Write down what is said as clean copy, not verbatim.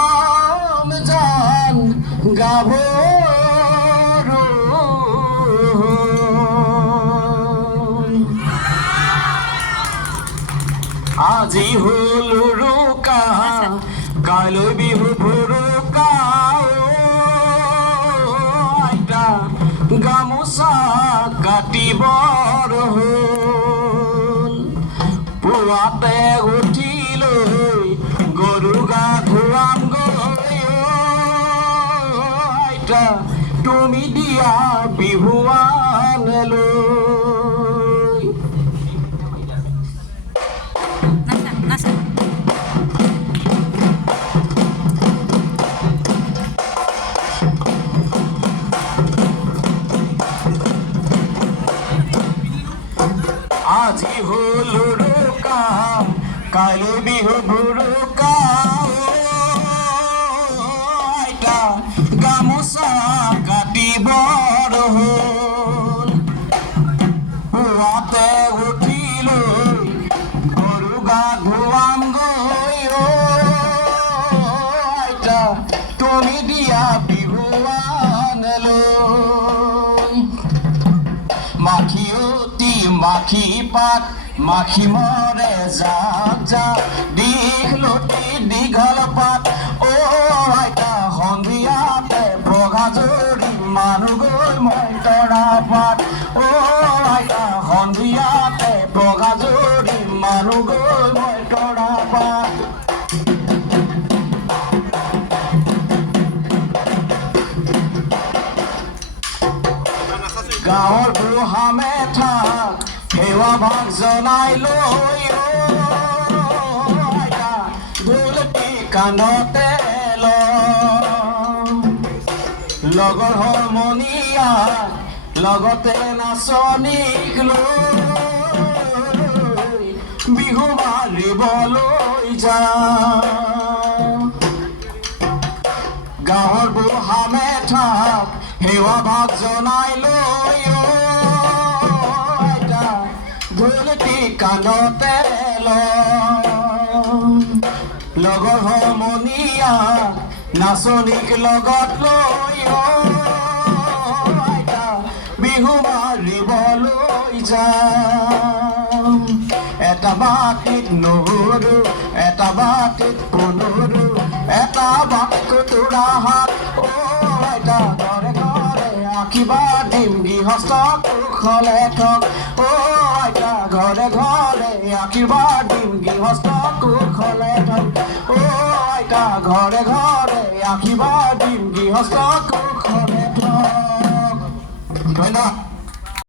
মৰম জান গাভৰু আজি হল উৰুকা কাইলৈ বিহু ভুৰুকা আইতা গামোচা কাটিবৰ হ'ল পুৱাতে উঠি লৈ গৰু গা ধুৱাম গৈ আইতা তুমি দিয়া বিহুৱান লৈ আজি হল উৰুকা কাইলৈ বিহু ভুৰুকা আইতা গামোচা কাটিবৰ হ'ল পুৱাতে উঠি লৈ গৰু গা ধুৱাম গৈ আইতা তুমি দিয়া বিহুৱান লৈ মাখিয়তী মাখি পাত মাখি মৰে জাক জাক দীঘলতি দীঘল পাত আইতা সন্ধিয়াতে বগা জৰি মানুহ গৈ মই তৰা পাত আইতা সন্ধিয়াতে বগা জৰি মানুহ গৈ মই তৰা পাত গাঁৱৰ বুঢ়া মেথা সেৱা ভাগ জনাই লৈ আইতা ঢোলটি কাণতে লগৰ সমনীয়া লগতে নাচনীক লৈ বিহু মাৰিবলৈ যাওঁ গাঁৱৰ বুঢ়া মেথা সেৱা ভাগ জনাই লৈ আইতা ঢোলটি কাণতে লগৰ সমনীয়া নাচনীক লগত লৈ আইতা বিহু মাৰিবলৈ যাওঁ এটা বাটিত নহৰু এটা বাটিত পুনুৰু এটা বাটিত খুতুৰা শাক আইতা ঘৰে ঘৰে আশীৰ্বাদ দিম গৃহস্থ কুশলে থক আইতা ঘৰে ঘৰে আশীৰ্বাদ দিম গৃহস্থ কুশলে থক আইতা ঘৰে ঘৰে আশীৰ্বাদ দিম গৃহস্থ